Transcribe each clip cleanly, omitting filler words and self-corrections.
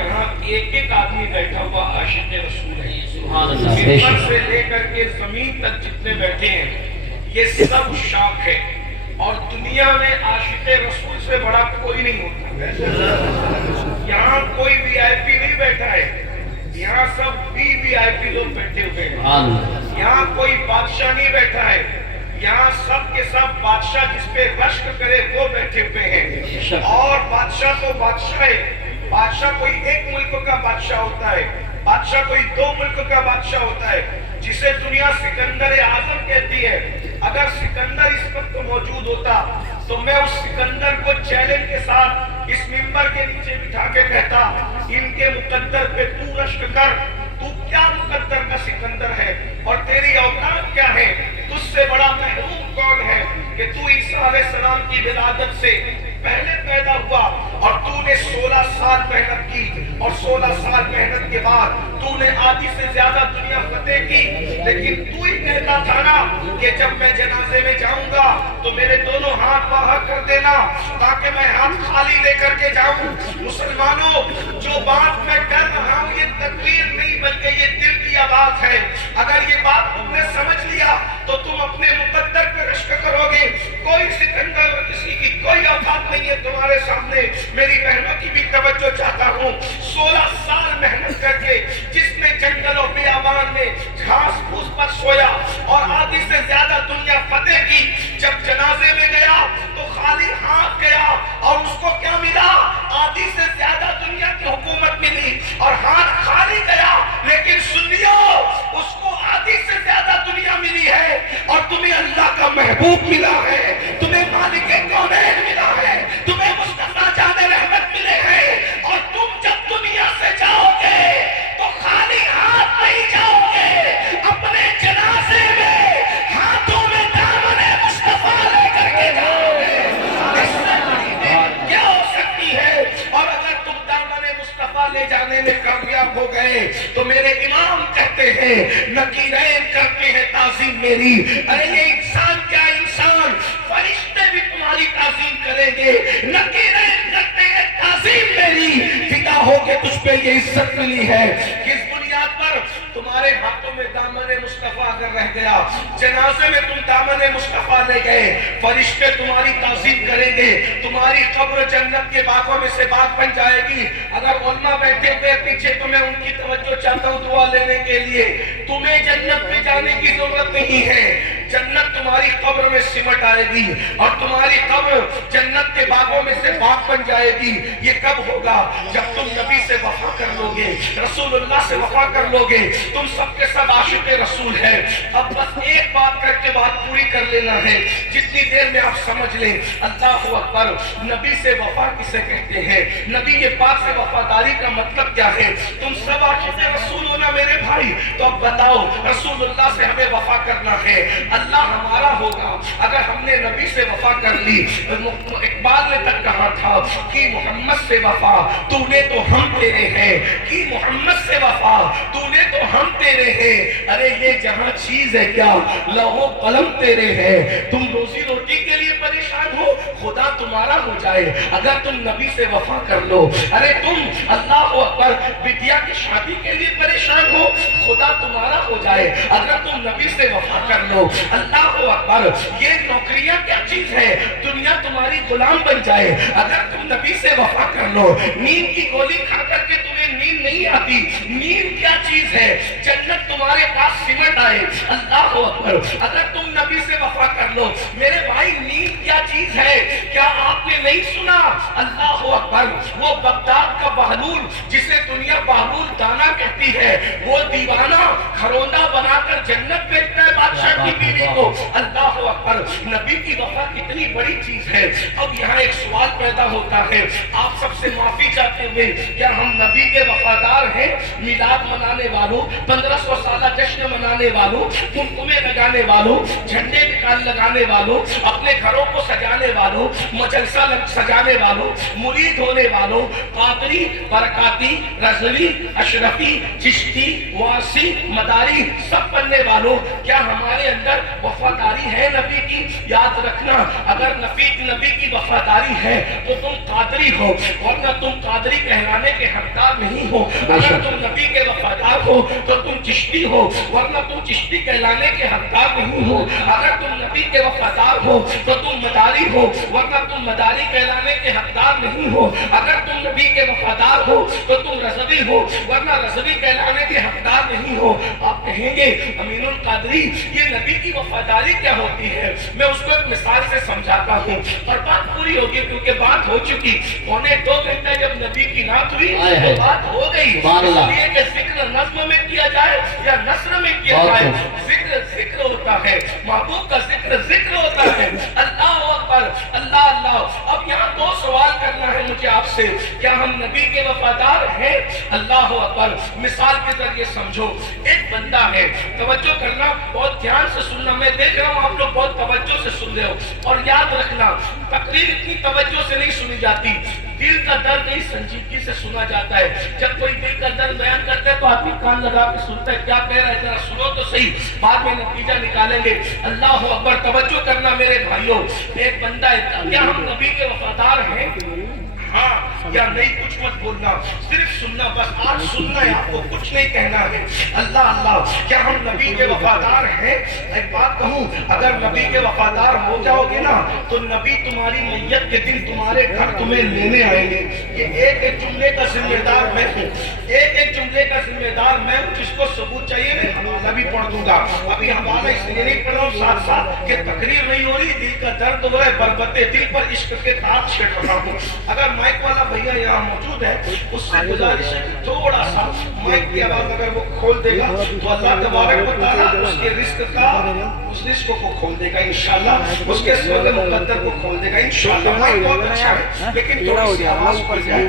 यहाँ एक एक आदमी बैठा हुआ आशिक रसूल है। सुभान अल्लाह, सिफर से लेकर के जमीन तक जितने बैठे हैं ये सब शाख है। और दुनिया में आशिक रसूल से बड़ा कोई नहीं होता। यहाँ कोई वीआईपी नहीं बैठा है, यहाँ सब वीवीआईपी लोग बैठे हुए हैं। यहाँ कोई बादशाह नहीं बैठा है, यहाँ सब के सब बादशाह जिस पे रश्क करे वो बैठे हुए हैं। और बादशाह तो बादशाह है, बादशाह कोई एक मुल्क का बादशाह होता है, बादशाह कोई दो मुल्क का बादशाह होता है, जिसे दुनिया सिकंदर आजम कहती है। अगर सिकंदर इस वक्त मौजूद होता तो मैं उस सिकंदर को चैलेंज के साथ इस मिंबर के नीचे बिठा के कहता, इनके मुकद्दर पे तू रश्क कर, तू क्या मुकद्दर का सिकंदर है और तेरी औकात क्या है, तुझसे बड़ा महरूम कौन है कि तू ईसा अलैहिस्सलाम की विलादत से पहले पैदा हुआ और तूने 16 साल मेहनत की और 16 साल मेहनत के बाद तूने आधी से ज्यादा दुनिया फतेह की। लेकिन तू ही कहता था ना कि जब मैं जनाजे में जाऊंगा तो मेरे दोनों हाथ बाहर कर देना ताकि मैं हाथ खाली लेकर के जाऊं। मुसलमानों, जो बात मैं कर रहा हूं ये तकबीर नहीं बल्कि ये दिल की आवाज है। अगर ये बात तुमने समझ लिया तो तुम अपने मुकद्दर पे रश्क करोगे। कोई सिकंदर और किसी की कोई औकात नहीं है तुम्हारे सामने। मेरी बहनों की भी तवज्जो चाहता हूँ। 16 साल मेहनत करके जिसने जंगलों बियाबान में घास फूस पर सोया और आधी से ज्यादा दुनिया फतेह की, जब जनाजे में गया तो खाली हाथ गया और उसको क्या मिला? आधी से ज्यादा दुनिया की हुकूमत मिली और हाथ खाली गया। लेकिन सुनियो, उसको आधी से ज्यादा दुनिया मिली है और तुम्हें अल्लाह का महबूब मिला है, तुम्हें मालिक कौनैन मिला है, तुम्हें मुस्तफा जाने रहमत मिले हैं। और तुम जब दुनिया से जाओगे तो खाली हाथ नहीं जाओगे, अपने जनाजे में हाथों में दामन मुस्तफा लेकर के जाओगे। इससे बड़ी नेमत क्या हो सकती है? और अगर तुम दामन मुस्तफा ले जाने में कामयाब हो गए तो मेरे इमाम कहते हैं, नकीरैन करते हैं ताज़ीम मेरी। अरे ये इंसान क्या इंसान, फरिश्ते भी तुम्हारी ताज़ीम करेंगे। नकीरैन करते हैं ताज़ीम मेरी, फिदा होके तुझ पे ये इज्जत मिली है। किस बुनियाद पर? तुम्हारे हाथों में दामन मुस्तफा अगर रह गया, जनाजे में तुम दामन मुस्तफा ले गए, फरिश्ते तुम्हारी ताज़ीम करेंगे, तुम्हारी कब्र जन्नत के बागों में से बाग बन जाएगी। अगर उलमा बैठे हुए पीछे तो मैं उनकी तवज्जो चाहता हूँ दुआ लेने के लिए। तुम्हें जन्नत में जाने की जरूरत नहीं है, जन्नत तुम्हारी कब्र में सिमट आएगी और तुम्हारी कब्र जन्नत के बागों में से बाग बन जाएगी। ये कब होगा? जब तुम नबी से वफा कर लोगे, रसूलुल्लाह से वफा कर लोगे। तुम सबके सब आशिक रसूल है। अब बस एक बात करके बात पूरी कर लेना है, जितनी देर में आप समझ लें। अल्लाहु अकबर। नबी से वफा किसे कहते हैं? नबी के पास से वफादारी का मतलब क्या है? तुम सब आशिक रसूल हो ना मेरे भाई, तो अब बताओ, रसूलुल्लाह से हमें वफा करना है, अल्लाह हमारा होगा अगर हमने नबी से वफा कर ली। इकबाल ने तक कहा था कि मोहम्मद से वफा तूने तो हम तेरे हैं, कि मोहम्मद से वफा तूने तो हम तेरे हैं। अरे ये जहां चीज है क्या, लौहो कलम तेरे हैं। तुम रोजी रोटी के लिए परेशान हो, खुदा तुम्हारा हो जाए अगर तुम नबी से वफा कर लो। अरे तुम अल्लाह अकबर बिटिया की शादी के लिए परेशान हो, खुदा तुम्हारा हो जाए अगर तुम नबी से वफा कर लो। अल्लाह अकबर। ये नौकरियां क्या चीज है, दुनिया तुम्हारी गुलाम बन जाए अगर तुम नबी से वफा कर लो। नींद की गोली खा करके तुम्हें नींद नहीं आती, नींद क्या चीज है, जन्नत तुम्हारे पास सिमट आए। अल्लाह अकबर। अगर तुम नबी से वफा कर लो। मेरे भाई नींद क्या चीज है, क्या आपने नहीं सुना? अल्लाह अकबर। वो बगदाद का बहलूल जिसे दुनिया बहलूल दाना कहती है, वो दीवाना खरोंदा बनाकर जन्नत भेजता है बादशाह की बीवी को। अल्लाह अकबर। नबी की वफा कितनी बड़ी चीज है। अब यहाँ एक सवाल पैदा होता है, आप सबसे माफी चाहते हुए, क्या हम नबी के वफादार हैं? मिलाद मनाने वालों, 1500 साल जश्न मनाने वालों, कुमकुमे लगाने वालों, झंडे लगाने वालों, अपने घरों को सजाने वालों, मजलसा सजाने वालों, मुरीद होने वालों, कादरी, बरकाती, रजवी, अशरफी, चिश्ती, वासी, मदारी सब पढ़ने वालों, क्या हमारे अंदर वफादारी है नबी की? याद रखना, अगर नबी की वफादारी है तो तुम कादरी हो, वरना तुम कादरी कहलाने के हकदार नहीं हो। अगर तुम नबी के वफादार हो तो तुम चिश्ती हो, वरना तुम चिश्ती कहलाने के हकदार नहीं हो। अगर तुम नबी के वफादार हो तो तुम मदारी हो, वरना तुम मदारी कहलाने के हकदार नहीं हो। अगर तुम नबी के वफादार हो तो तुम रज़वी हो, वरना रज़वी कहलाने के हकदार नहीं हो। आप कहेंगे अमीनुल कादरी ये नबी की वफादारी क्या होती है? मैं उसको एक मिसाल से समझाता हूँ और बात पूरी होगी, क्योंकि बात हो चुकी। 1.25 घंटा जब नबी की नात हुई तो बात हो गई। इसलिए कि जिक्र नज़्म में किया जाए या नस्र में किया जाए, जिक्र होता है, महबूब का जिक्र होता है। अल्लाह अकबर, अल्लाह अल्लाह। अब यहाँ 2 सवाल करना है मुझे आपसे, क्या हम नबी के वफादार हैं? अल्लाह अकबर। मिसाल के जरिए समझो, एक बंदा है, तवज्जो करना, बहुत ध्यान से सुनना। मैं देख रहा हूँ आप लोग बहुत तवज्जो से सुन रहे हो, और याद रखना तकरीर इतनी तवज्जो से नहीं सुनी जाती, दिल का दर्द नहीं संजीदगी से सुना जाता है। जब कोई दिल का दर्द बयान करता है तो आदमी कान लगा के सुनता है, क्या कह रहा है जरा सुनो तो सही, बाद में नतीजा निकालेंगे। अल्लाह अकबर, तवज्जो करना मेरे भाइयों। एक बंदा है, क्या हम नबी के वफादार हैं? हाँ या नहीं, कुछ मत बोलना, सिर्फ सुनना, बस आज सुनना है, आपको कुछ नहीं कहना है। अल्लाह अल्लाह। क्या हम नबी के वफादार हैं? एक बात कहूँ, अगर नबी के वफादार हो जाओगे ना तो नबी तुम्हारी मैयत के दिन तुम्हारे घर तुम्हें लेने आएंगे। ये एक जुमले का जिम्मेदार मैं हूँ, एक जुमले का जिम्मेदार मैं हूँ। जिसको सबूत चाहिए मैं हवाला भी पढ़ दूंगा। अभी हवाला इसलिए नहीं पढ़ रहा हूँ साथ साथ कि तकरीर नहीं हो रही, दिल का दर्द हो रहा है, बरबते दिल पर इश्क के तार छेड़ रहा हूँ। अगर माइक वाला भैया यहाँ मौजूद है, उससे गुजारिश है कि थोड़ा सा माइक की आवाज अगर वो खोल देगा तो अल्लाह तबारक व तआला उसके रिस्क का, उस रिस्क को खोल देगा इंशाल्लाह, उसके सोले मुकद्दर को खोल देगा इंशाल्लाह। माइक बहुत अच्छा है, लेकिन थोड़ी सी आवाज ऊपर जाए।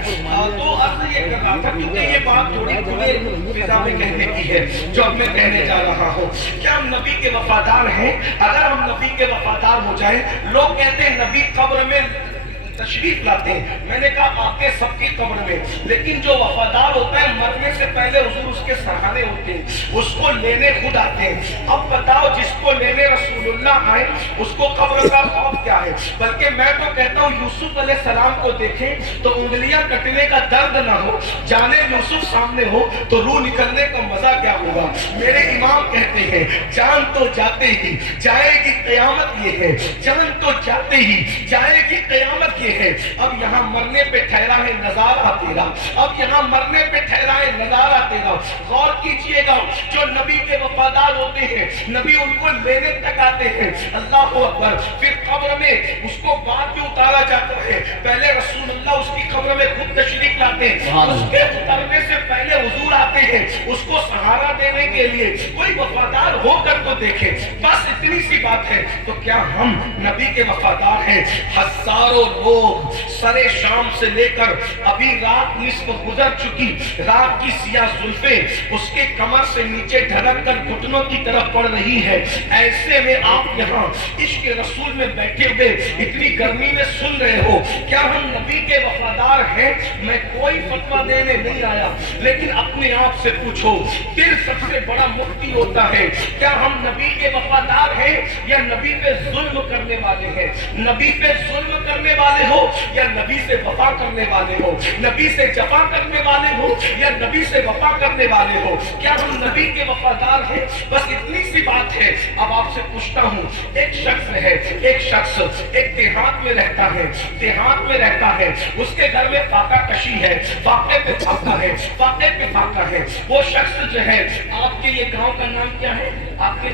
तो अर्ज ये कर रहा था, क्योंकि ये बात थोड़ी खुले फिजा में कहने की है जो अब मैं कहने जा रहा हूँ। क्या हम नबी के वफादार हैं? अगर हम नबी के वफादार हो जाए, लोग कहते हैं नबी कब्र में तशरीफ लाते हैं। मैंने कहा आके सबकी कब्र में, लेकिन जो वफादार होता है मरने से पहले हुजूर उसके सहारे होते हैं, उसको लेने खुद आते हैं। अब बताओ, जिसको लेने रसूलुल्लाह आए उसको कब्र का खौफ क्या है? बल्कि मैं तो कहता हूँ यूसुफ अलैहिस्सलाम को देखें तो उंगलियां कटने का दर्द ना हो, जाने यूसुफ सामने हो तो रूह निकलने का मजा क्या होगा। मेरे इमाम कहते हैं जान तो जाते ही जाएगी कयामत, ये है जान तो जाते ही जाएगी कयामत, ये है। अब यहाँ मरने पे ठहरा है नजारा तेरा, अब यहाँ मरने पे ठहरा है नजारा तेरा। गौर कीजिएगा, जो नबी के वफादार होते हैं नबी उनको लेने तक आते हैं। अल्लाह अकबर। फिर कब्र में उसको बाद में उतारा जाता है, पहले रसूलुल्लाह उसकी कब्र में खुद तशरीफ लाते हैं, उसके उतरने से पहले हुजूर आते हैं उसको सहारा देने के लिए। कोई वफादार होकर तो देखे, बस इतनी सी बात है। तो क्या हम नबी के वफादार हैं? हजारों लोग सरे शाम से लेकर अभी रात निस्फ गुजर चुकी, रात की सिया जुल्फे उसके कमर से नीचे ढलक कर घुटनों की तरफ पड़ रही है। ऐसे में आप यहाँ इश्क रसूल में बैठे हुए इतनी गर्मी में सुन रहे हो। क्या हम नबी के वफादार हैं? मैं कोई फतवा देने नहीं आया, लेकिन अपने आप से पूछो, दिल सबसे बड़ा मुफ्ती होता है। क्या हम नबी के वफादार हैं या नबी पे जुल्म करने वाले हैं? नबी पे जुल्म करने वाले हो या नबी से वफा करने वाले हो? नबी से जफा करने वाले हो या नबी से वफा करने वाले हो? क्या हम नबी के वफादार हैं? बस इतनी सी बात है। अब आपसे पूछता हूँ, एक शख्स है, एक शख्स एक देहात में रहता है, देहात में रहता है, उसके घर में फाका कशी है, फाके पे फाका है, फाके पे फाका है। वो शख्स जो है, आपके ये गांव का नाम क्या है? आपके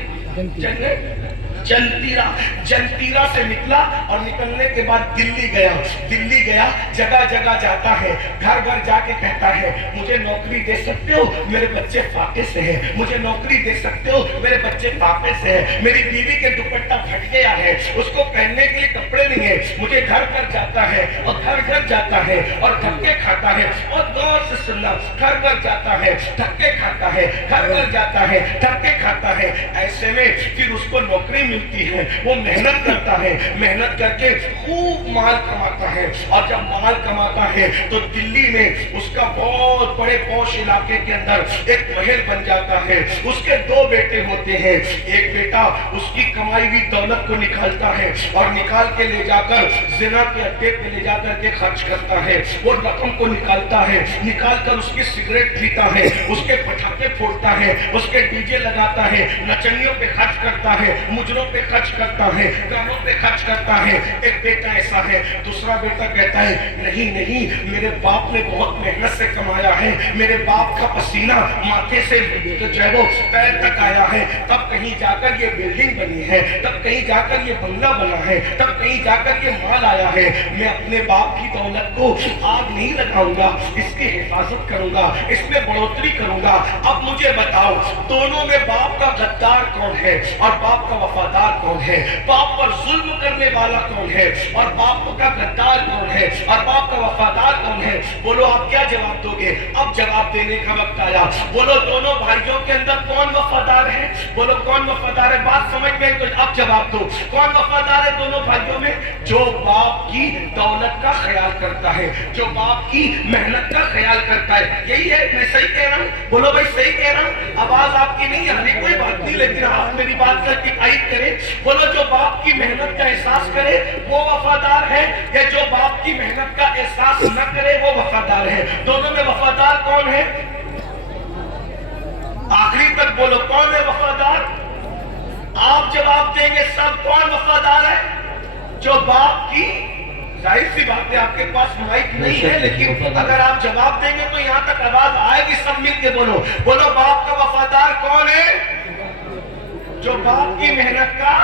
जंतीरा से निकला और निकलने के बाद दिल्ली गया, जगह जगह जाता है, घर घर जाके कहता है मुझे नौकरी दे सकते हो, मेरे बच्चे फाके से हैं, मुझे नौकरी दे सकते हो, मेरे बच्चे फाके से हैं, मेरी बीवी के दुपट्टा फट गया है, उसको पहनने के लिए कपड़े नहीं है। मुझे घर घर जाता है और घर घर जाता है और धक्के खाता है। और गौर घर घर जाता है, धक्के खाता है, घर घर जाता है, धक्के खाता है। ऐसे में फिर उसको नौकरी मिलती है, वो मेहनत करता है, मेहनत करके खूब माल कमाता है, और जब माल कमाता है तो दिल्ली में उसका बहुत बड़े पौष इलाके के अंदर एक महल बन जाता है। उसके दो बेटे होते हैं, एक बेटा उसकी कमाई हुई दौलत को निकालता है और निकाल के ले जाकर जिना के अड्डे पे ले जाकर के खर्च करता है। वो रकम को निकालता है, निकाल कर उसकी सिगरेट पीता है, उसके पटाखे फोड़ता है, उसके डीजे लगाता है, नचनियों पे खर्च करता है, मुजरों पे खर्च करता है, गानों पे खर्च करता है। एक बेटा ऐसा है। दूसरा बेटा कहता है नहीं नहीं, मेरे बाप ने बहुत मेहनत से कमाया है, मेरे बाप का पसीना माथे से जो है वो पैर तक आया है, तब कहीं जाकर ये बिल्डिंग बनी है, तब कहीं जाकर ये बंगला बना है, तब कहीं जाकर ये माल आया है। मैं अपने बाप की दौलत को आग नहीं लगाऊंगा, इसकी हिफाजत करूंगा, इसमें बढ़ोतरी करूंगा। अब मुझे बताओ, दोनों में बाप का गद्दार कौन है और बाप का वफादार कौन है? बाप पर जुल्म करने वाला कौन है और बाप का गद्दार कौन है और बाप का वफादार कौन है? बोलो आप क्या जवाब दोगे? अब जवाब देने का वक्त आया। बोलो दोनों भाइयों के अंदर कौन वफादार है? बोलो कौन वफादार है? बात समझ में तो अब जवाब दो, कौन वफादार है दोनों भाइयों में? जो बाप की दौलत का ख्याल करता है, जो बाप की मेहनत का ख्याल करता है। यही है, मैं सही कह रहा हूँ? बोलो भाई सही कह रहा हूँ? आवाज आपकी नहीं आ रही, कोई बात नहीं, लेकिन आप मेरी बात का किफायत करें। बोलो जो बाप की मेहनत का एहसास करे वो वफादार है, या जो बाप की मेहनत का एहसास न करे वो वफादार है? दोनों में वफादार कौन है? आखिरी तक बोलो, कौन है वफादार? आप जवाब देंगे सब, कौन वफादार है? जो बाप की, जाहिर सी बात है आपके पास माइक नहीं है, लेकिन अगर आप जवाब देंगे तो यहाँ तक आवाज आएगी, सब मिलके बोलो। बोलो बाप का वफादार कौन है? जो बाप की मेहनत का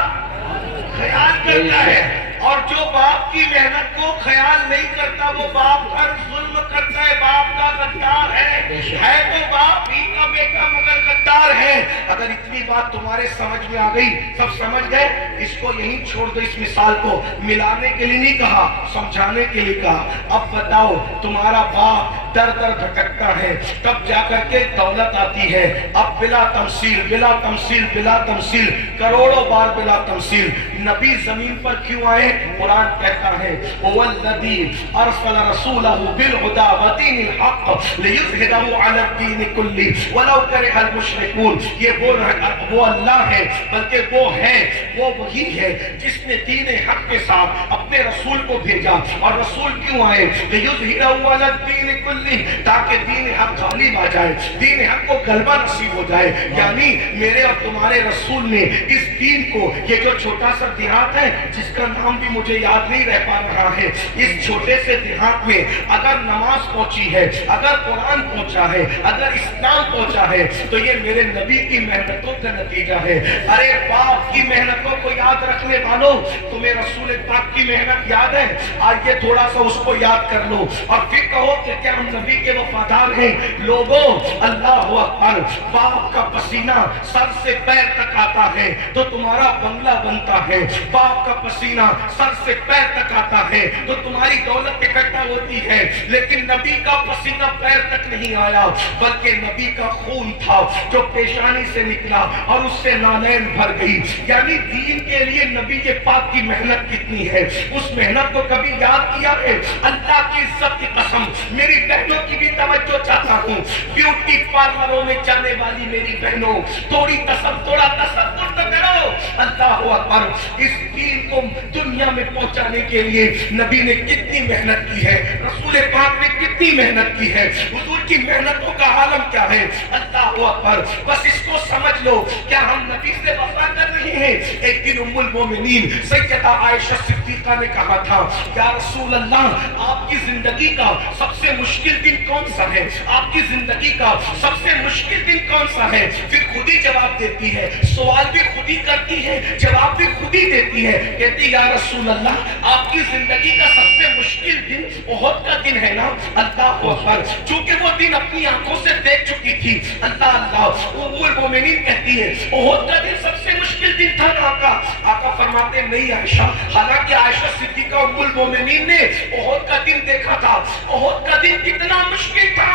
ख्याल करता है, और जो बाप की मेहनत को ख्याल नहीं करता वो बाप पर जुल्म करता है, बाप का गद्दार है तो बाप ही का बेटा मगर गद्दार है। अगर इतनी बात तुम्हारे समझ में आ गई, सब समझ गए, इसको यहीं छोड़ दो। इस मिसाल को मिलाने के लिए नहीं कहा, समझाने के लिए कहा। अब बताओ, तुम्हारा बाप दर दर भटकता है, तब जाकर के दौलत आती है। अब बिला तमसील, बिला तमसील, बिला तमसील, करोड़ों बार बिला तमसील नबी जमीन पर क्यों आए? कुरान कहता है वल्लज़ी अरसल रसूलहु बिल हुदा व दीनिल हक़ लियुज़हिरहु अला दीन कुल्ली वलौ करिहल मुशरिकून। ये वो अल्लाह है, बल्कि वो है, वो वही है जिसने दीन हक़ के साथ अपने रसूल को भेजा। और रसूल क्यों आए? लियुज़हिरहु अला दीन कुल्ली, ताकि दीन हक़ गालिब आ जाए, दीन हक़ को गलबा नसीब हो जाए। यानी मेरे और तुम्हारे रसूल ने इस दीन को, ये जो छोटा सा देहात है जिसका नाम भी मुझे याद नहीं रह पा रहा है, इस छोटे से देहात में अगर नमाज पहुंची है, अगर कुरान पहुंचा है, अगर इस्लाम पहुंचा है, तो ये मेरे नबी की मेहनतों का नतीजा है। अरे बाप की मेहनतों को याद रखने वालों, तुम्हें रसूल पाक की मेहनत याद है? आज ये थोड़ा सा उसको याद कर लो और फिर कहो कि क्या हम नबी के वफादार हैं? लोगों, अल्लाह अकबर, बाप का पसीना सर से पैर तक आता है तो तुम्हारा बंगला बनता है, बाप का पसीना सर से पैर तक आता है तो तुम्हारी दौलत इकट्ठा होती है। लेकिन नबी का पसीना पैर तक नहीं आया, बल्कि नबी का खून था जो पेशानी से निकला और उससे नालैन भर गई। यानी दीन के लिए नबी के पाक की मेहनत कितनी है, उस मेहनत को कभी याद किया है? अल्लाह की इज्जत की कसम, मेरी बहनों की भी तवज्जो चाहता हूँ। ब्यूटी पार्लरों में जाने वाली मेरी बहनों, थोड़ा तसव्वुर तो करो। अल्लाह अकबर, इस दीन को दुनिया में पहुंचाने के लिए नबी ने कितनी मेहनत की है, रसूल पाक ने कितनी मेहनत की है, हुजूर की मेहनतों का आलम क्या है। अल्लाह अकबर, बस इसको समझ लो। क्या हम नबी से वफा कर रहे हैं? एक दिन उम्मुल मोमिनीन सैयदा आयशा सिद्दीका ने कहा था, या रसूल अल्लाह, आपकी जिंदगी का सबसे मुश्किल दिन कौन सा है? आपकी जिंदगी का सबसे मुश्किल दिन कौन सा है? फिर खुद ही जवाब देती है, सवाल भी खुद ही करती है, जवाब भी खुद ही देती है। कहती या रसूल अल्लाह, आपकी जिंदगी का सबसे मुश्किल दिन ओहद का दिन है ना? अल्लाह अकबर, चूंकि वो दिन अपनी आंखों से देख चुकी थी। अल्लाह अल्लाह, उम्मुल मोमिनीन कहती है ओहद का दिन सबसे मुश्किल दिन था ना आका? आका फरमाते नहीं आयशा, हालांकि आयशा सिद्दीका उम्मुल मोमिनीन ने ओहद का दिन देखा था। ओहद का दिन कितना मुश्किल था,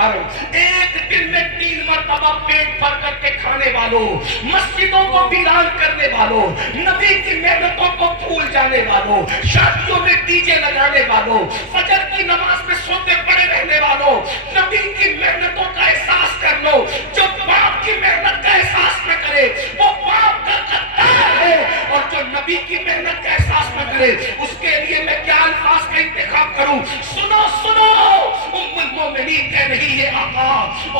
اکبر، ایک دن میں 3 مرتبہ پیٹ بھر کر کے کھانے والوں، مسجدوں کو ویران کرنے والوں، نبی کی محنتوں کو بھول جانے والوں، شادیوں میں ڈی جے لگانے والوں، فجر کی نماز میں سوتے پڑے رہنے والوں، نبی کی محنتوں کا احساس کر لو۔ جو باپ کی محنت کا احساس نہ کرے وہ باپ کا غدار ہے، اور جو نبی کی محنت کا احساس نہ کرے اس کے لیے میں کیا الفاظ کا انتخاب کروں؟ سنو سنو، ام المومنین کہہ رہی ہے آقا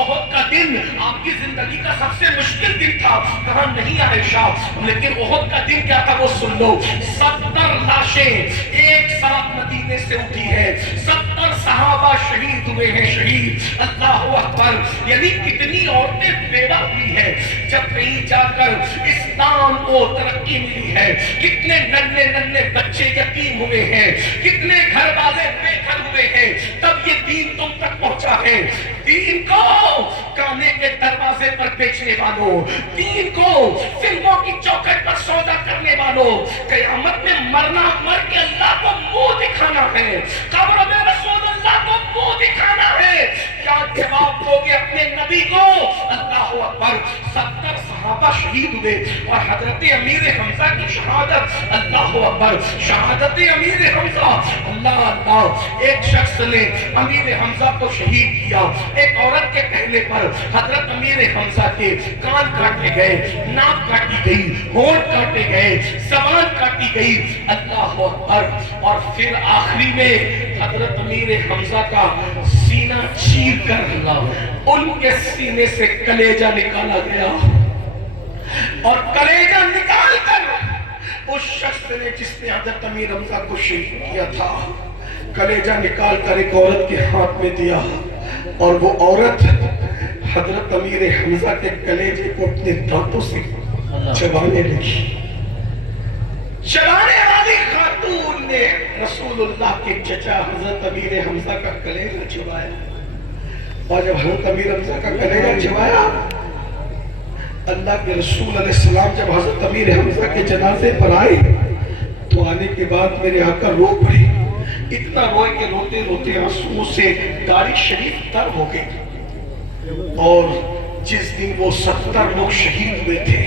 احد کا دن آپ کی زندگی کا سب سے مشکل دن تھا۔ کہا نہیں عائشہ، لیکن احد کا دن کیا تھا وہ سن لو۔ 70 لاشیں ایک ساتھ مدینے سے اٹھی ہے، 70 صحابہ شہید ہوئے ہیں، شہید، اللہ اکبر، یعنی کتنی عورتیں بیوہ ہوئی ہیں جب کہیں جا کر اسلام کو ترقی ملی ہے، کتنے ننھے ننھے بچے یتیم ہوئے ہیں، کتنے گھر والے بے گھر ہوئے ہیں، تب یہ دین تم تک پہنچا ہے۔ دین کو کانے کے دروازے پر بیچنے والوں، دین کو فلموں کی چوکھٹ پر سودا کرنے والوں، قیامت میں مرنا، مر کے اللہ کو منہ دکھانا ہے، قبر میں رسول اللہ کو منہ دکھانا ہے، کیا جواب دو گے اپنے نبی کو؟ اللہ اکبر، 70 صحابہ شہید ہوئے، اور حضرت امیر حمزہ کی شہادت، اللہ اکبر، شہادت امیر حمزہ، اللہ اللہ، ایک شخص نے امیر حمزہ کو شہید کیا۔ ایک عورت کے کہنے پر حضرت امیر حمزہ کے کان کاٹے گئے، ناک کاٹی گئی، ہونٹ کاٹے گئے، زبان کاٹی گئی، اللہ اکبر، اور پھر آخری میں حضرت امیر حمزہ کا سینہ چیر کر ان کے سینے سے کلیجہ نکالا گیا، اور کلیجہ نکال کر اس شخص نے جس نے حضرت امیر حمزہ کو شہید کیا تھا، کلیجہ نکال کر ایک عورت کے ہاتھ میں دیا، اور وہ عورت حضرت امیر حمزہ کے کلیجے کو اپنے دانتوں سے چبانے لگی۔ چبانے والی خاتون نے رسول اللہ کے چچا حضرت امیر حمزہ کا کلیجہ چبایا، اور جب حضرت امیر حمزہ کا کلیجہ چبایا، اللہ کے رسول علیہ السلام جب حضرت امیر حمزہ کے جنازے پر آئے تو آنے کے بعد میرے آقا رو پڑے، اتنا روئے کہ روتے روتے آنسوؤں سے داڑھی شریف تر ہو گئی۔ اور جس دن وہ 70 لوگ شہید ہوئے تھے،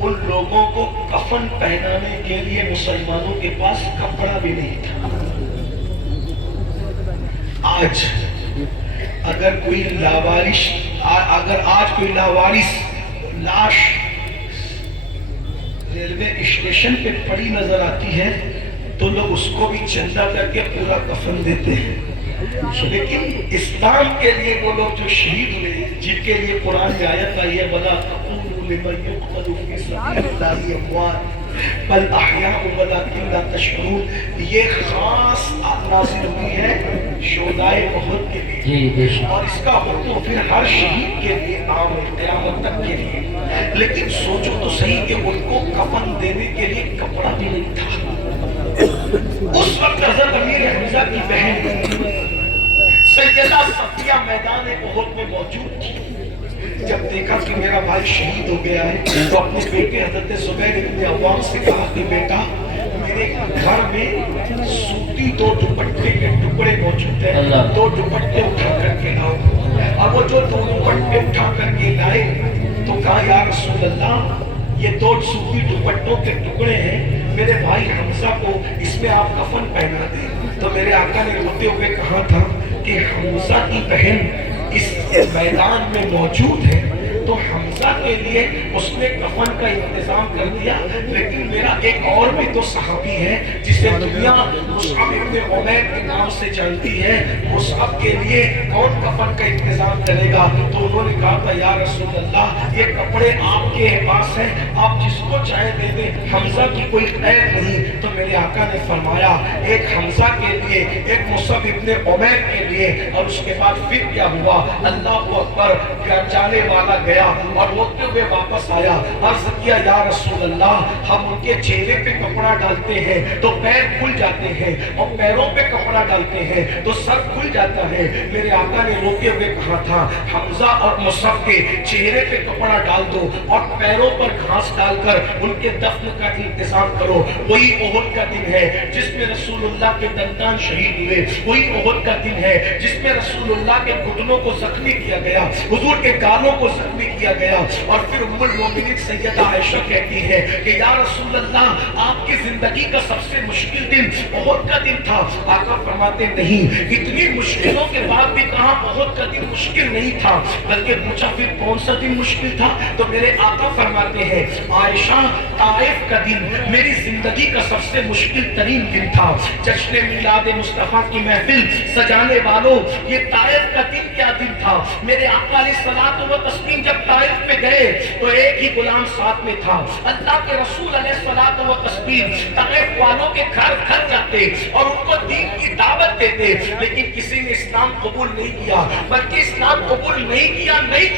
ان لوگوں کو کفن پہنانے کے لیے مسلمانوں کے پاس کپڑا بھی نہیں تھا۔ آج اگر کوئی لاوارث، اگر آج کوئی لاوارث لاش ریلوے اسٹیشن پہ پڑی نظر آتی ہے تو لوگ اس کو بھی چندہ کر کے پورا کفن دیتے ہیں، لیکن اسلام کے لیے وہ لوگ جو شہید ہوئے، جن کے لیے قرآن میں آیت آئی ہے وَلَا تَقُولُوا لِمَن يُقْتَلُ فِي سَبِيلِ اللَّهِ أَمْوَاتٌ بَلْ أَحْيَاءٌ وَلَكِنْ لَا تَشْعُرُونَ، یہ خاص نازل ہوئی ہے شہدائے احد کے لیے، اور اس کا حکم پھر ہر شہید کے لیے عام ہے قیامت تک کے لیے۔ لیکن سوچو تو صحیح کہ ان کو کفن دینے کے لیے کپڑا بھی نہیں تھا۔ اس وقت حضرت امیر حمزہ کی بہن سیدہ صفیہ میدان احد میں موجود تھی۔ جب دیکھا کہ میرا بھائی شہید ہو گیا ہے تو اپنے بیٹے حضرت زبیر بن عوام سے کہا کہ بیٹا میرے گھر میں سوتی 2 دوپٹے کے ٹکڑے موجود ہیں، 2 دوپٹے اٹھا کر کے لاؤ۔ اور وہ جو 2 دوپٹے اٹھا کر کے لائے تو کہا یا رسول اللہ یہ 2 سوتی دوپٹوں کے ٹکڑے ہیں، میرے بھائی حمزہ کو اس میں آپ کفن پہنا دیں۔ تو میرے آقا نے روتے ہوئے کہا تھا کہ حمزہ کی بہن اس میدان میں موجود ہے تو حمزہ کے لیے اس نے کفن کا انتظام کر دیا، لیکن میرا ایک اور بھی تو صحابی ہے جسے دنیا مصعب ابن عمیر کے نام سے جانتی ہے، مصعب کے لیے کون کفن کا انتظام کرے گا؟ تو انہوں نے کہا تھا یا رسول اللہ یہ کپڑے آپ کے پاس ہیں، آپ جس کو چاہے دے دیں، حمزہ کی کوئی قید نہیں۔ تو میرے آقا نے فرمایا ایک حمزہ کے لیے، ایک مصعب ابن عمیر کے لیے، اور اس کے بعد پھر کیا ہوا؟ اللہ اکبر، جانے والا گیا اور روتے ہوئے واپس آیا، عرض کیا یا رسول اللہ ہم ان کے چہرے پہ کپڑا ڈالتے ہیں تو پیر کھل جاتے ہیں، اور پیروں پہ کپڑا ڈالتے ہیں تو سر کھل جاتا ہے. میرے آقا نے روتے ہوئے کہا تھا حمزہ اور مصعب کے چہرے پہ کپڑا ڈال دو اور پیروں پر گھاس ڈال کر ان کے دفن کا انتظام کرو. وہی احد کا دن ہے جس میں رسول اللہ کے دندان شہید ہوئے. وہی احد کا دن ہے جس میں رسول اللہ کے گھٹنوں کو زخمی کیا گیا, حضور کے گالوں کو زخمی کیا گیا. اور پھر ام المومنین سیدہ عائشہ کہتی ہے کہ یا رسول اللہ آپ کی زندگی کا سب سے مشکل دن احد کا دن تھا. آقا فرماتے نہیں, اتنی مشکلوں کے بعد بھی کہا احد کا دن مشکل نہیں تھا, بلکہ پوچھا پھر کون سا دن مشکل تھا؟ تو میرے آقا فرماتے ہیں عائشہ طائف کا دن میری زندگی کا سب سے مشکل ترین دن تھا. جشن میلاد مصطفیٰ کی محفل سجانے والوں, یہ طائف کا دن کیا دن تھا. میرے آقا علیہ الصلوۃ والتسلیم جب طائف میں گئے تو ایک ہی غلام ساتھ میں تھا. اللہ کے رسول علیہ الصلوۃ والتسلیم طائف والوں کے گھر گھر جاتے اور ان کو دین کی دعوت دیتے, لیکن کسی نے اسلام قبول نہیں کیا. بلکہ اسلام قبول نہیں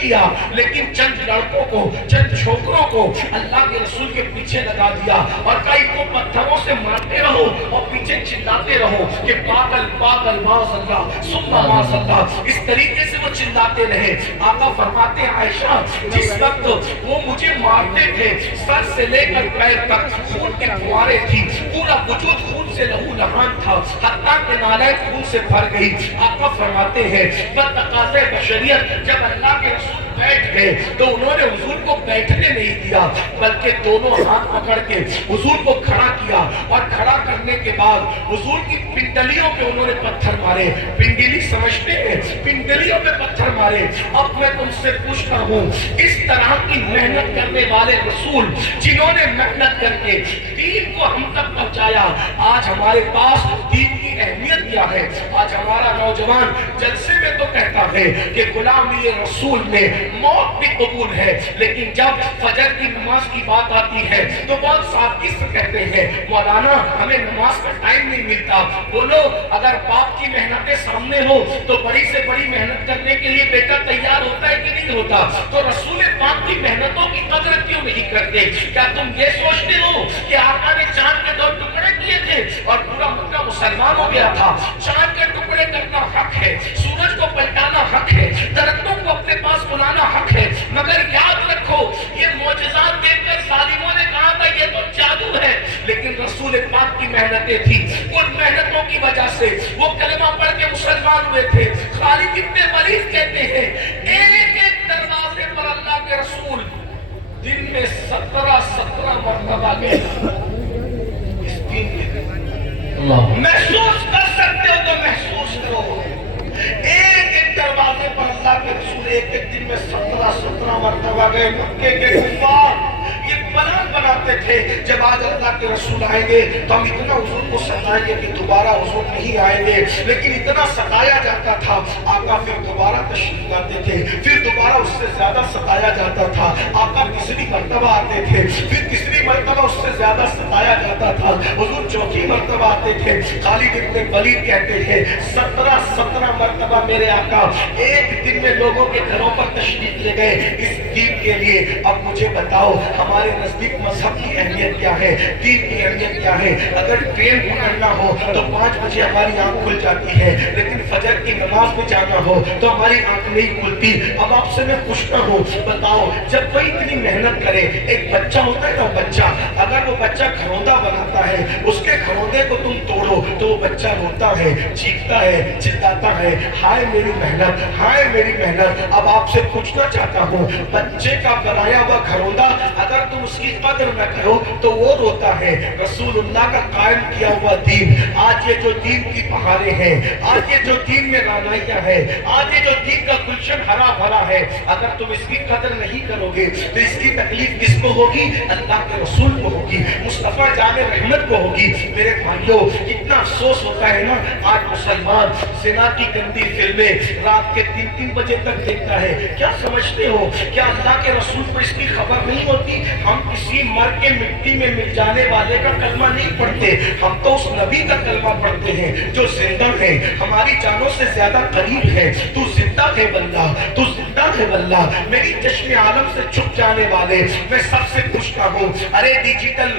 کیا لیکن چند لڑکوں کو, چند چھوکروں کو اللہ کے رسول کے پیچھے لگا دیا اور کہا ان کو پتھروں سے مارتے رہو اور پیچھے چلاتے رہو کہ پاگل پاگل ماذ اللہ ثم ماذ اللہ. اس طریقے سے وہ چلاتے رہے. آقا فرماتے ہیں عائشہ جس وقت وہ مجھے مارتے تھے سر سے لے کر پیر تک خون کے فوارے تھی, پورا وجود خون سے لہو لہان تھا, حتیٰ کہ نالے خون سے بھر گئی. آقا فرماتے ہیں بتقاضے بشریت جب اللہ کے رسول بیٹھ گئے تو انہوں نے حضور کو بیٹھنے نہیں دیا بلکہ دونوں ہاتھ پکڑ کے حضور کو کھڑا کیا اور کھڑا کرنے کے بعد حضور کی پنڈلیوں پہ انہوں نے پتھر مارے. پنڈلی سمجھتے ہیں, پنڈلیوں پہ پتھر مارے. اب میں تم سے پوچھتا ہوں اس طرح کی محنت کرنے والے رسول جنہوں نے محنت کر کے دین کو ہم تک پہنچایا, آج ہمارے پاس دین کی اہمیت کیا ہے؟ آج ہمارا نوجوان جلسے میں تو کہتا ہے کہ غلامی رسول میں موت بھی قبول ہے, لیکن جب فجر کی نماز کی بات آتی ہے تو بہت سادگی سے کہتے ہیں مولانا ہمیں نماز کا ٹائم نہیں ملتا. بولو اگر باپ کی محنتیں سامنے ہو تو بڑی سے بڑی محنت کرنے کے لیے بیٹا تیار ہوتا ہے کہ نہیں ہوتا؟ تو رسول پاک کی محنتوں کی قدر کیوں نہیں کرتے؟ کیا تم یہ سوچتے ہو کہ آقا نے چاند کے 2 ٹکڑے کیے تھے اور پورا مکہ مسلمان ہو گیا تھا؟ چاند کے ٹکڑے کرنا حق ہے, سورج کو پلٹانا حق ہے, درختوں کو اپنے پاس بلانا حق ہے, مگر یاد رکھو یہ معجزات دیکھ کر ظالموں نے کہا تھا یہ تو جادو ہے, لیکن رسول پاک کی محنتیں تھی. ان محنتوں کی وجہ سے وہ کلمہ پڑھ کے مسلمان ہوئے تھے. خالد ابن ولید کہتے ہیں ایک ایک دروازے پر اللہ کے رسول دن میں 17 مرتبہ گئے. اس دن میں محسوس کر سکتے ہو تو محسوس کرو, ایک ایک دروازے پر اللہ کے رسول ایک ایک دن میں 17 مرتبہ گئے. مکے کے کفار یہ پلان بناتے تھے جب آج اللہ کے رسول آئیں گے تو ہم اتنا حضور کو ستائیں گے کہ دوبارہ حضور نہیں آئیں گے, لیکن اتنا ستایا جاتا تھا آقا پھر دوبارہ تشریف لاتے تھے, پھر دوبارہ اس سے زیادہ ستایا جاتا تھا. آقا تیسری مرتبہ آتے تھے, پھر تیسری مرتبہ اس سے زیادہ ستایا جاتا تھا, حضور چوتھی مرتبہ آتے تھے. خالد ابن ولید کہتے ہیں 17 مرتبہ میرے آقا ایک دن میں لوگوں کے گھروں پر تشریف لے گئے اس دین کے لیے. اب مجھے بتاؤ ہمارے نزدیک مذہب کی اہمیت کیا ہے, دین کی اہمیت کیا ہے؟ اگر ٹرین پکڑنا ہو تو 5 بجے ہماری آنکھ کھل جاتی ہے, لیکن فجر کی نماز میں جانا ہو تو ہماری آنکھ نہیں کھلتی. اب آپ سے میں پوچھتا ہوں بتاؤ جب کوئی اتنی محنت کرے, ایک بچہ ہوتا ہے نا بچہ, اگر وہ بچہ گھروندہ بناتا ہے اس کے گھروندے کو تم توڑو تو وہ بچہ روتا ہے, چیختا ہے, چلاتا ہے ہائے میری محنت, ہائے میری محنت. اب آپ سے پوچھنا چاہتا ہوں بچے کا بنایا ہوا گھروندہ اگر تم اس کی قدر نہ کرو تو وہ روتا ہے. رسول اللہ کا قائم کیا ہوا دین, آج یہ جو دین کی بہاریں ہیں, آج یہ جو دین میں رانائیاں ہیں, آج یہ جو دین کا گلشن ہرا بھرا ہے, اگر تم اس کی قدر نہیں کرو گے تو اس کی تکلیف کس کو ہوگی؟ اللہ کے رسول کو ہوگی, مصطفیٰ جان رحمت کو ہوگی. میرے بھائیوں اتنا افسوس ہوتا ہے نا آج مسلمان زنا کی گندی فلمیں رات کے 3 بجے تک دیکھتا ہے. کیا سمجھتے ہو کیا اللہ کے رسول کو اس کی خبر نہیں ہوتی؟ ہم کسی مر کے مٹی میں مل جانے والے کا کلمہ نہیں پڑھتے, ہم تو اس نبی کا کلمہ پڑھتے ہیں جو زندہ ہے, ہماری جانوں سے زیادہ قریب ہے. تو زندہ ہے واللہ, تو زندہ ہے واللہ. میری چشم عالم سے چھپ جانے والے میں سب سے پوچھتا ہوں, ارے ڈیجیٹل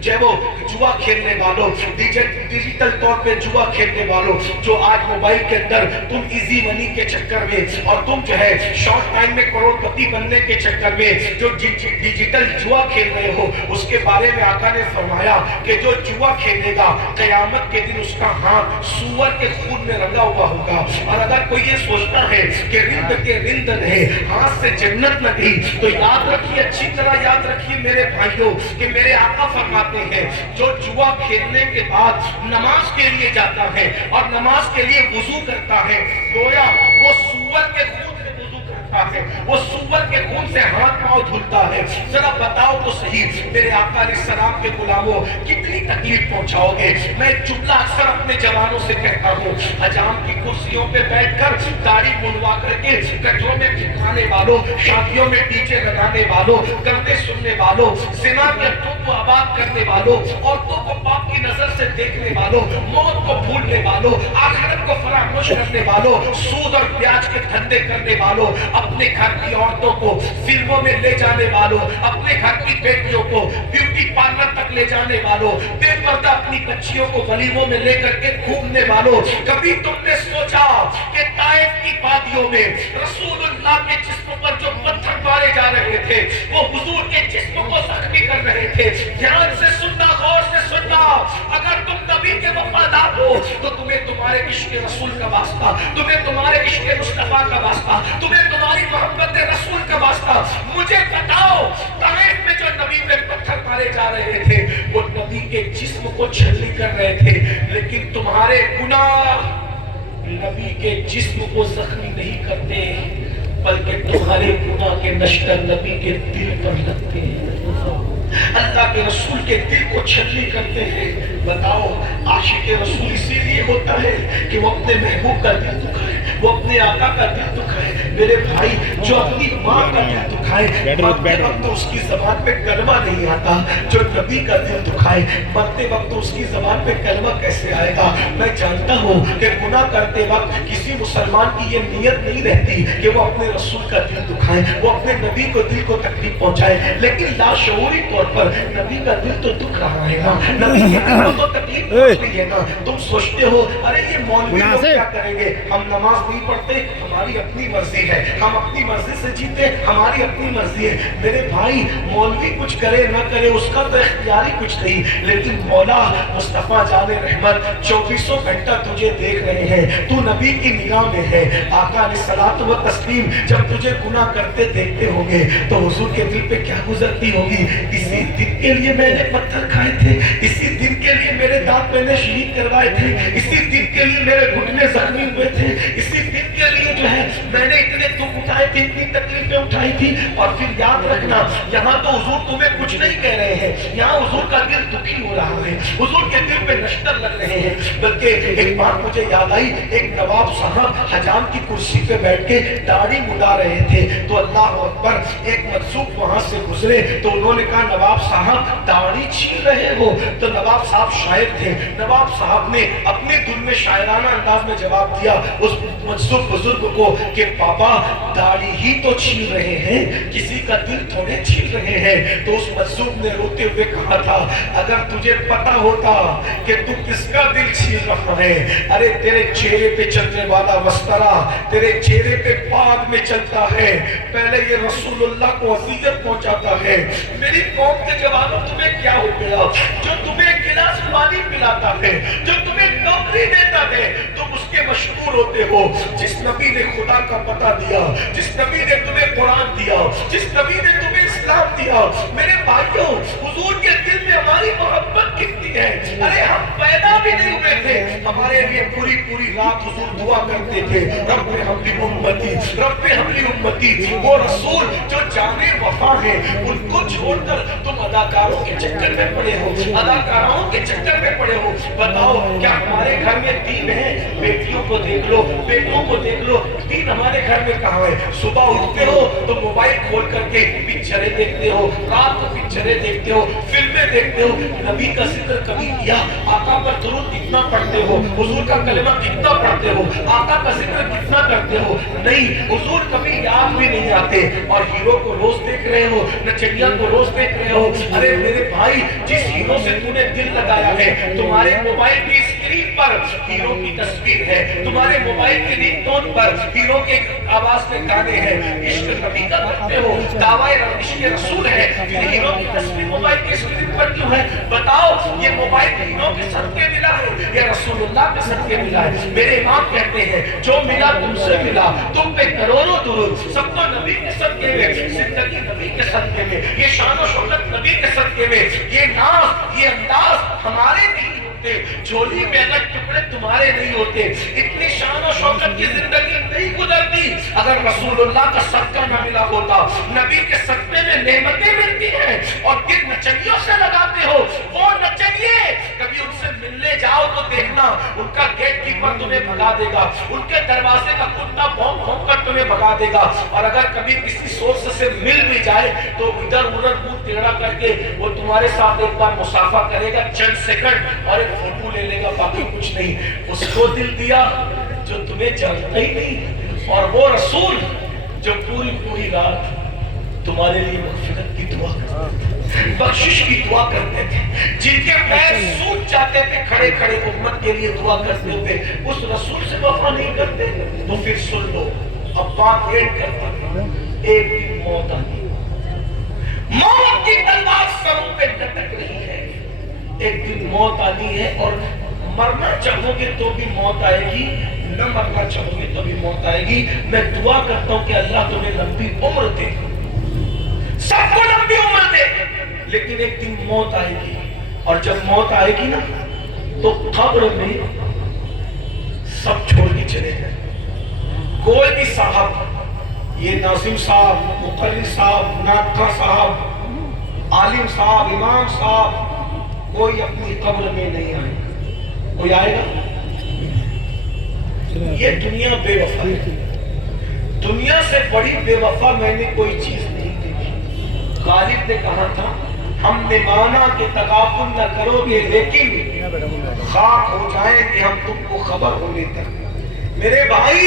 जो वो जुआ खेलने वालों, डिजिटल तौर पे जुआ खेलने वालों, जो आज मोबाइल के अंदर तुम इजी मनी के चक्कर में और तुम जो है शॉर्ट टाइम में करोड़पति बनने के चक्कर में जो डिजिटल जुआ खेल रहे हो, उसके बारे में आका ने फरमाया कि जो जुआ खेलेगा क़यामत के दिन उसका हाथ सूअर के खून में रंगा हुआ होगा। और अगर कोई ये सोचता है कि रिंद के रिंद रहे, हाथ से जन्नत न गई, तो याद रखिए, अच्छी तरह याद रखिए मेरे भाइयों कि मेरे आका फरमाते हैं जो जुआ खेलने के बाद नमाज के लिए जाता है और नमाज के लिए वुजू करता है, गोया वो सूअर के खून से वुजू करता है, वो सूअर के खून से हाथ पांव धुलता है। जरा बताओ तो सही मेरे आका अलैहिस्सलाम के गुलामों कितनी तकलीफ पहुंचाओगे। मैं जुमला अक्सर अपने जवानों से कहता हूँ, हजाम की कुर्सियों पे बैठकर दाढ़ी मुंडवा करके कटरों में चिपकाने वालों, शादियों में डीजे लगाने वालों, गाने सुनने वालों, जिना के अड्डों को आबाद करने वालों, औरतों को पाप की नजर से देखने वालों, मौत को भूलने वालों, आखिरत को फरामोश करने वालों, सूद और ब्याज के धंधे करने वालों, अपने घर की औरतों को फिल्मों में ले जाने वालों, अपने घर की बेटियों को ब्यूटी पार्लर तक ले जाने वालों, बेपर्दा अपनी बच्चियों को गलीमों में लेकर के घूमने वालों, कभी तुमने सोचा कि ताइफ की वादियों में रसूलुल्लाह के जिस्म पर जो पत्थर मारे जा रहे थे वो हुजूर के जिस्म को जख्मी कर रहे थे? ध्यान से सुनना, गौर से सुनना, अगर तुम नबी के वफादार हो तो तुम्हें तुम्हारे इश्क रसूल का वास्ता, तुम्हें तुम्हारे इश्क मुस्तफा का वास्ता, तुम्हें तुम्हारी मोहब्बत रसूल का वास्ता। मुझे बताओ, ताइफ में जो नबी पे पत्थर मारे जा रहे थे वो नबी के जिस्म को छलनी कर रहे थे, लेकिन तुम्हारे गुनाह नबी के जिस्म को जख्मी नहीं करते, बल्कि तुम्हारे गुनाह के नश्तर नबी के दिल पर लगते हैं, अल्लाह के रसूल के दिल को छलनी करते हैं। बताओ, आशिक रसूल इसीलिए होता है कि वो अपने महबूब का दिल दुखाए, वो अपने आका का दिल दुखाए। मेरे भाई, जो अपनी माँ का दिल दुखाए, मरते वक्त तो उसकी ज़बान पे कलमा नहीं आता, जो नबी का दिल दुखाए मरते वक्त तो उसकी ज़बान पे कलमा कैसे आएगा? मैं जानता हूँ कि गुनाह करते वक्त किसी मुसलमान की ये नीयत नहीं रहती कि वो अपने रसूल का दिल दुखाए, वो अपने नबी को दिल को तकलीफ पहुंचाए, लेकिन लाशऊरी तौर पर नबी का दिल तो दुख रहा है ना, नबी के दिल को तो तकलीफ पहुंच रही है ना। तुम सोचते हो अरे ये मौलवी लोग क्या करेंगे, हम नमाज नहीं पढ़ते, हमारी अपनी मर्जी है, हम अपनी मर्जी से जीते, हमारी अपनी मर्जी है। मेरे भाई, मौलवी कुछ करे ना करे उसका तो इख्तियारी कुछ नहीं, लेकिन मौला मुस्तफा जाने रहमत 24 घंटा तुझे देख रहे हैं, तू नबी की निगाह में है। आका अलैहिस्सलातु व तस्लीम जब तुझे गुनाह करते देखते होंगे तो हुजूर के दिल पे क्या गुजरती होगी? इसी दिन के लिए मैंने पत्थर खाए थे, इसी दिन के लिए मेरे दांत मैंने शहीद करवाए थे, इसी दिन के लिए मेरे घुटने जख्मी हुए थे, इसी दिन के लिए जो है मैंने इतने दुख उठाए थे, इतनी तकलीफें उठाई थी। और फिर याद रखना, यहाँ तो हुजूर तुम्हें कुछ नहीं कह रहे हैं, यहाँ हुजूर का दिल दुखी हो रहा है, हुजूर के दिल पे नश्तर लग रहे हैं। बल्कि एक बार मुझे याद आई, एक नवाब साहब हजाम की कुर्सी पे बैठ के दाढ़ी मुड़ा रहे थे, तो अल्लाह अकबर, एक मजसूब वहां से गुजरे तो उन्होंने कहा, नवाब साहब दाढ़ी छील रहे हो? तो नवाब साहब शायर थे, नवाब साहब ने अपने धुन में शायराना अंदाज में जवाब दिया उस मजसूब बुजुर्ग को कि बाबा दाढ़ी ही तो छील रहे हैं, किसी का दिल थोड़े छील रहे हैं। तो उस मजसूब ने रोते हुए कहा था, अगर तुझे पता होता कि तू किसका दिल छील रहा है, अरे तेरे चेहरे पे चलने वाला वस्तरा तेरे चेहरे पे बाद में चलता है, पहले ये रसूलुल्लाह को अज़ियत पहुंचाता है। मेरी कौम के जवानों, तुम्हें क्या हो गया? जो तुम्हें एक गिलास पानी पिलाता है, जो तुम्हें नौकरी देता है, तुम उसके मशहूर होते हो। जिस नबी ने खुदा का पता दिया, जिस नबी ने तुम्हें कुरान दिया, जिस नबी ने तुम्हें इस्लाम दिया, मेरे भाइयों, हुजूर के दिल में हमारी मोहब्बत कितनी है। अरे हम पैदा भी नहीं हुए थे, हमारे लिए पूरी पूरी रात हुजूर दुआ करते थे, रब्बे हमली उम्मती, रब्बे हमली उम्मती। वो रसूल जो जाने वफा है, उनको छोड़कर तुम अदाकारों के चक्कर में पड़े हो, अदाकारों के चक्कर में पड़े हो। बताओ, क्या हमारे घर में दीन है? बेटियों को देख लो, बेटों को देख लो, दीन हमारे घर में कहाँ है? सुबह उठते हो तो मोबाइल खोल करके पिक्चरें देखते हो, रात को पिक्चरें देखते हो, फिल्में देखते हो नबी का जिक्र कभी किया, आका पर दुरूद कितना पढ़ते हो, हुजूर का कलमा कितना पढ़ते हो, आका का जिक्र कितना करते हो? नहीं, हुजूर कभी याद भी नहीं आते। और हीरो को रोज देख रहे हो, नचनिया को रोज देख रहे हो। अरे मेरे भाई, जिस हीरो से तूने दिल लगाया है, तुम्हारे मोबाइल की स्क्रीन पर हीरो की तस्वीर है, तुम्हारे मोबाइल के रिंगटोन पर हीरो के आवाज में गाने हैं। इश्क नबी का करते हो, दावा इश्क रसूल है, फिर हीरो की तस्वीर मोबाइल की स्क्रीन पर क्यों है? बताओ, ये मोबाइल हीरो के सदके मिला है या रसूलुल्लाह के सदके मिला है? मेरे इमाम कहते हैं, जो मिला तुमसे मिला, तुम पे करोड़ों दुरूद, सब तो नबी के सदके में, जिंदगी नबी के सदके में, ये शान और शौकत नबी के सदके में, ये नाज, ये अंदाज हमारे नहीं होते, झोली में अलग टुकड़े तुम्हारे नहीं होते, इतनी शान और शौकत की जिंदगी नहीं गुजरती अगर रसूलुल्लाह का सदका न मिला होता। नबी के सदके में नेमतें मिलती हैं और दिल नचनियों से लगाते हो। वो नचनिए कभी उनसे मिलने जाओ तो देखना, उनका गेट कीपर तुम्हें भगा देगा, उनके दरवाजे का कुत्ता भौंक भौंक कर तुम्हें भगा देगा। और अगर कभी किसी सोर्स से मिल भी जाए तो इधर उधर मुंह टेढ़ा करके वो तुम्हारे साथ एक बार मुसाफा करेगा चंद सेकंड और एक फोटो ले लेगा, बाकी कुछ नहीं। उसको दिल दिया जो तुम्हें जानता ही नहीं, और वो रसूल जो पूरी पूरी रात तुम्हारे लिए मग़फ़िरत की दुआ करते थे, बख्शिश की दुआ करते थे, जिनके पैर सूज जाते थे खड़े खड़े उम्मत के लिए दुआ करते थे, उस रसूल से वफा नहीं करते तो फिर सुन लो, अब बात एंड करता था। एक दिन मौत आनी, मौत की तलवार सरों पे लटक रही है, एक दिन मौत आनी है। और मरना चाहोगे तो भी मौत आएगी, न मरना चाहोगे तो भी मौत आएगी। मैं दुआ करता हूं कि अल्लाह तुम्हें लंबी उम्र दे, सबको लंबी उम्र दे, लेकिन एक दिन मौत आएगी। और जब मौत आएगी ना तो कब्र में सब छोड़ के चले जाए। कोई भी साहब, ये नासिम साहब, मुकर्रिर साहब, नाटका साहब, आलिम साहब, इमाम साहब, कोई अपनी कब्र में नहीं आएगा। कोई आएगा? ये दुनिया बेवफा है। दुनिया से बड़ी बेवफा मैंने कोई चीज नहीं देखी। गालिब ने कहा था, हमने माना कि तगाफुल न करोगे लेकिन खाक हो जाएंगे हम तुमको खबर होने तक। मेरे भाई,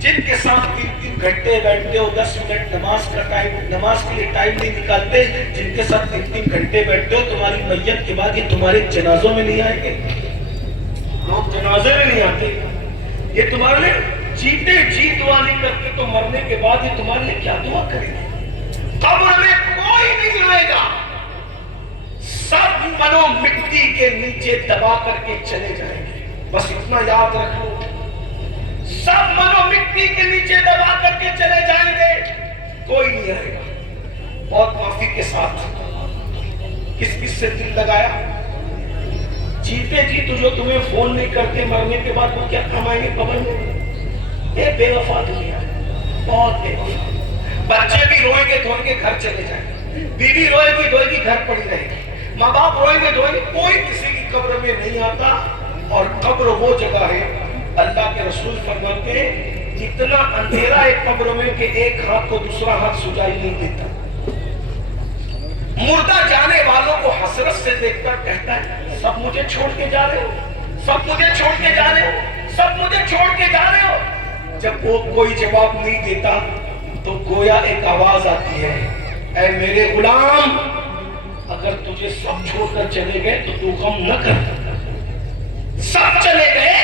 जिनके साथ 3-3 घंटे बैठते हो, 10 मिनट नमाज का टाइम, नमाज के लिए टाइम नहीं निकालते, जिनके साथ 3-3 घंटे बैठते हो, तुम्हारी मैयत के बाद ये तुम्हारे जनाजों में नहीं आएंगे, लोग जनाजे में नहीं आते, ये तुम्हारे लिए जीते जी दुआ नहीं करते, तो मरने के बाद ये तुम्हारे लिए क्या दुआ करेंगे? कब्र में कोई नहीं आएगा, सब मनो मिट्टी के नीचे दबा करके चले जाएंगे। बस इतना याद रख लो, सब मनो मिट्टी के नीचे दबा करके चले जाएंगे, कोई नहीं आएगा। बहुत माफी के साथ किस किस से दिल लगाया? जीते जी तो जो तुम्हें फोन नहीं करते, मरने के बाद वो क्या कमाएंगे कब्र में? ये बेवफा दुनिया, बहुत बेवफा। बच्चे भी रोएंगे धोएंगे घर चले जाएंगे, बीवी रोएगी धोएगी घर पड़ी रहेगी, माँ बाप रोएंगे धोएंगे, कोई किसी की कब्र में नहीं आता। और कब्र वो जगह है, अल्लाह के रसूल फरमाते हैं, इतना अंधेरा है कब्र में कि एक हाथ को दूसरा हाथ सुझाई नहीं देता। मुर्दा जाने वालों को हसरत से देखकर कहता है, सब मुझे छोड़ के जा रहे हो, सब मुझे छोड़ के जा रहे हो, सब मुझे छोड़ के जा रहे हो। जब वो कोई जवाब नहीं देता तो गोया एक आवाज आती है, ऐ मेरे गुलाम, अगर तुझे सब छोड़कर चले गए तो तू गम न कर, सब चले गए,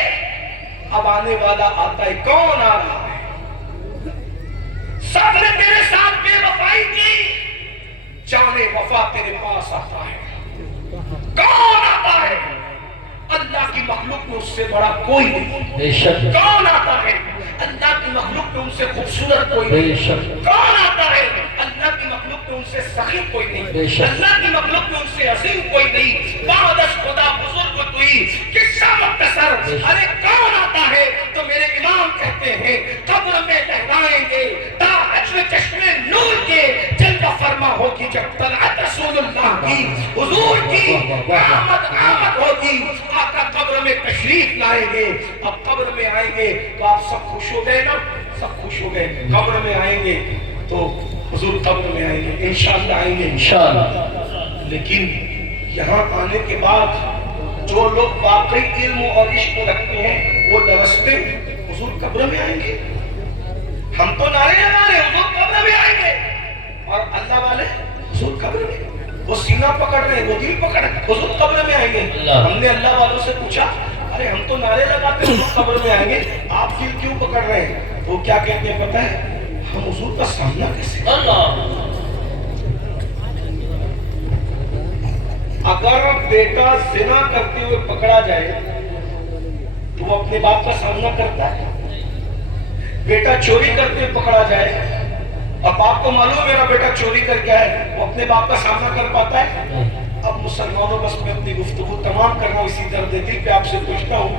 अब आने वाला आता है। कौन आ रहा है? सबने तेरे साथ बेवफाई की, जाने वफा तेरे पास आता है। कौन आता है? अल्लाह की मखलूक में उससे बड़ा कोई नहीं। कौन आता है? अल्लाह की मखलूक में उनसे खूबसूरत कोई नहीं। कौन आता है? अल्लाह की मखलूक में उनसे सखी कोई नहीं, अल्लाह की मखलूक में उनसे अजीम कोई नहीं। बादस खुदा बुजुर्ग तुई किस्सा मुख्तसर। अरे कौन आता है? तो मेरे इमाम कहते हैं, कब्र में लहराएंगे ताज चश्मे नूर के, जलवा फरमा होगी जब तलअत रसूलुल्लाह की, हुजूर की आमद होगी, आका कब्र में तशरीफ लाएंगे। अब कब्र में आएंगे तो आप सब खुश हो गए ना? सब खुश हो गए। कब्र में आएंगे तो हुजूर कब्र में आएंगे, इंशाअल्लाह आएंगे इंशाअल्लाह। लेकिन یہاں آنے کے بعد جو لوگ واقعی علم اور عشق رکھتے ہیں وہ درستے حضور قبر میں آئیں گے. ہم تو نعرے لگا رہے ہیں حضور قبر میں آئیں گے, اور اللہ والے حضور قبر میں, وہ سینہ پکڑ رہے ہیں, وہ دل پکڑ رہے ہیں, حضور قبر میں آئیں گے. ہم نے اللہ والوں سے پوچھا ارے ہم تو نعرے لگاتے ہیں حضور قبر میں آئیں گے, آپ دل کیوں پکڑ رہے ہیں؟ تو کیا کہتے ہیں پتہ ہے, ہم حضور کا سامنا کیسے کریں؟ اگر بیٹا زنا کرتے ہوئے پکڑا جائے تو وہ اپنے باپ کا سامنا کرتا ہے. بیٹا چوری کرتے ہوئے پکڑا جائے اور باپ کو معلوم میرا بیٹا چوری کر کے آئے, وہ اپنے باپ کا سامنا کر پاتا ہے؟ اب مسلمانوں بس میں اپنی گفتگو تمام کر رہا ہوں, اسی درد دل پہ آپ سے پوچھتا ہوں,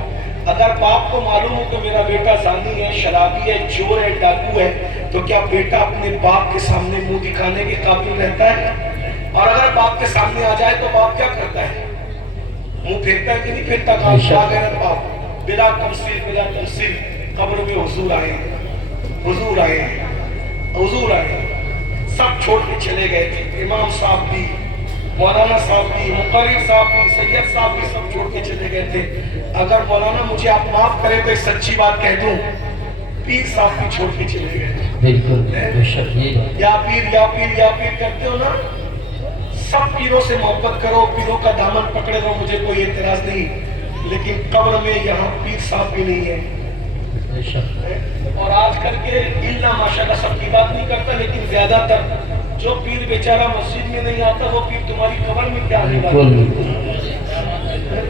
اگر باپ کو معلوم ہو کہ میرا بیٹا زانی ہے, شرابی ہے, چور ہے, ڈاکو ہے, تو کیا بیٹا اپنے باپ کے سامنے منہ دکھانے کے قابل رہتا ہے؟ اور اگر باپ کے سامنے آ جائے تو باپ کیا کرتا ہے؟ منہ پھیرتا ہے کہ نہیں پھیرتا؟ غیر باپ بلا تمثیل قبر میں حضور آئے, حضور آئے, حضور آئے. سب چھوڑ کے چلے گئے تھے, امام صاحب بھی, مولانا صاحب بھی, مقرر صاحب بھی, سید صاحب بھی, سب چھوڑ کے چلے گئے تھے. اگر مولانا مجھے آپ معاف کریں تو ایک سچی بات کہہ دوں, پیر صاحب بھی چھوڑ کے چلے گئے. بالکل یا پیر یا پیر یا پیر کرتے ہو نا, سب پیروں سے محبت کرو, پیروں کا دامن پکڑے رہو, مجھے کوئی اعتراض نہیں, لیکن قبر میں یہاں پیر صاحب بھی نہیں ہے. اور آج کل کے اللہ ماشاءاللہ سب کی بات نہیں کرتا, لیکن زیادہ تر جو پیر بیچارہ مسجد میں نہیں آتا وہ پیر تمہاری قبر میں کیا آنے والا ہے؟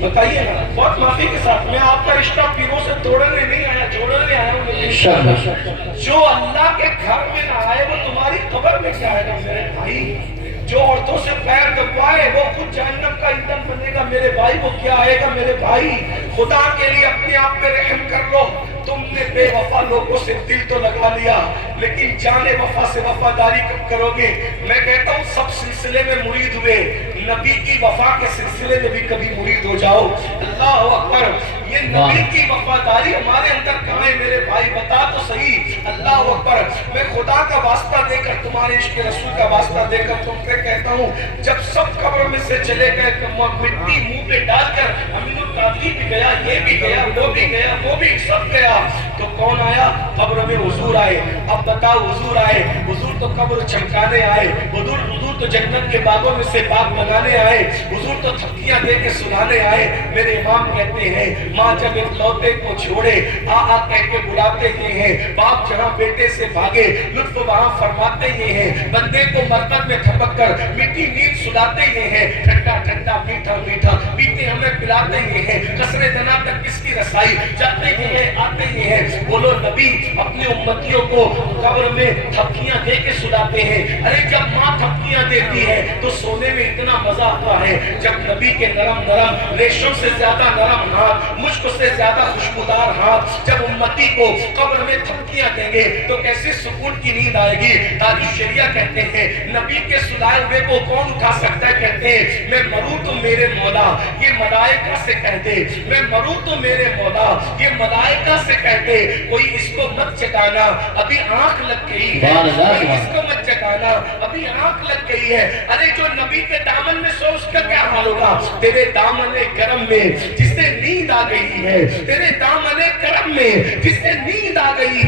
بتائیے نا, بہت معافی کے ساتھ, میں آپ کا رشتہ پیروں سے توڑنے نہیں آیا, جوڑنے آیا ہوں, لیکن جو اللہ کے گھر میں نہ آئے وہ تمہاری قبر میں کیا آئے گا میرے بھائی؟ جو عورتوں سے پیر دبوائے وہ خود جہنم کا ایندھن بنے گا میرے بھائی, وہ کیا آئے گا میرے بھائی؟ خدا کے لیے اپنے آپ پہ رحم کر لو. تم نے بے وفا لوگوں سے دل تو لگا لیا, لیکن جان وفا سے وفاداری کب کرو گے؟ میں کہتا ہوں سب سلسلے میں مرید ہوئے, نبی کی وفا کے سلسلے میں بھی کبھی مرید ہو جاؤ. اللہ اکبر. یہ نبی کی وفاداری ہمارے اندر کہاں ہے میرے بھائی؟ بتا تو صحیح. اللہ اکبر. میں خدا کا واسطہ دے کر, تمہارے عشق رسول کا واسطہ دے کر تم سے کہتا ہوں, جب سب قبر میں سے چلے گئے, مٹی منہ پہ ڈال کر امین القادری بھی گیا, یہ بھی گیا, وہ بھی گیا, وہ بھی سب گیا, تو کون آیا؟ قبر میں حضور آئے. اب بتاؤ, حضور آئے, حضور تو قبر چمکانے آئے, حضور تو جنت کے باغوں میں سے باغ بنانے آئے, حضور تو تھپکیاں دے کے سنانے آئے. میرے امام کہتے ہیں ماں جب ایک لوتے کو چھوڑے آ آ کہہ کے بلاتے یہ ہیں, باپ جہاں بیٹے سے بھاگے لطف وہاں فرماتے یہ ہیں, بندے کو مرتب میں تھپک کر میٹھی نیند سلاتے یہ ہیں, ٹھنڈا ٹھنڈا میٹھا میٹھا پیتے ہمیں پلاتے یہ ہیں, قصر دنا تک کس کی رسائی, جاتے یہ ہیں آتے یہ ہیں. بولو نبی اپنے امتیوں کو قبر میں تھپکیاں دے کے سلاتے ہیں. ارے جب ماں تھپکیاں دیتی ہے تو سونے میں اتنا مزہ آتا ہے, جب نبی کے نرم نرم ریشم سے زیادہ نرم ہاتھ, مشک سے زیادہ خوشبودار ہاتھ جب امتی کو قبر میں تھپکیاں دیں گے تو کیسے سکون کی نیند آئے گی. تاج الشریعہ کہتے ہیں نبی کے سلائے ہوئے کو کون اٹھا سکتا ہے؟ کہتے ہیں میں مروں تو میرے مولا, یہ ملائکہ سے کہہ دے, میں مروں تو میرے مولا, یہ ملائکہ سے کہہ دے, کوئی اس کو مت جگانا ابھی آنکھ لگ گئی ہے, کوئی اس کو مت جگانا ابھی آنکھ لگ گئی ہے. ارے جو نبی کے دامن میں سو اس کا کیا حال ہوگا؟ تیرے دامن کرم میں جس سے نیند آ گئی ہے, تیرے دامن کرم میں جس سے نیند آ گئی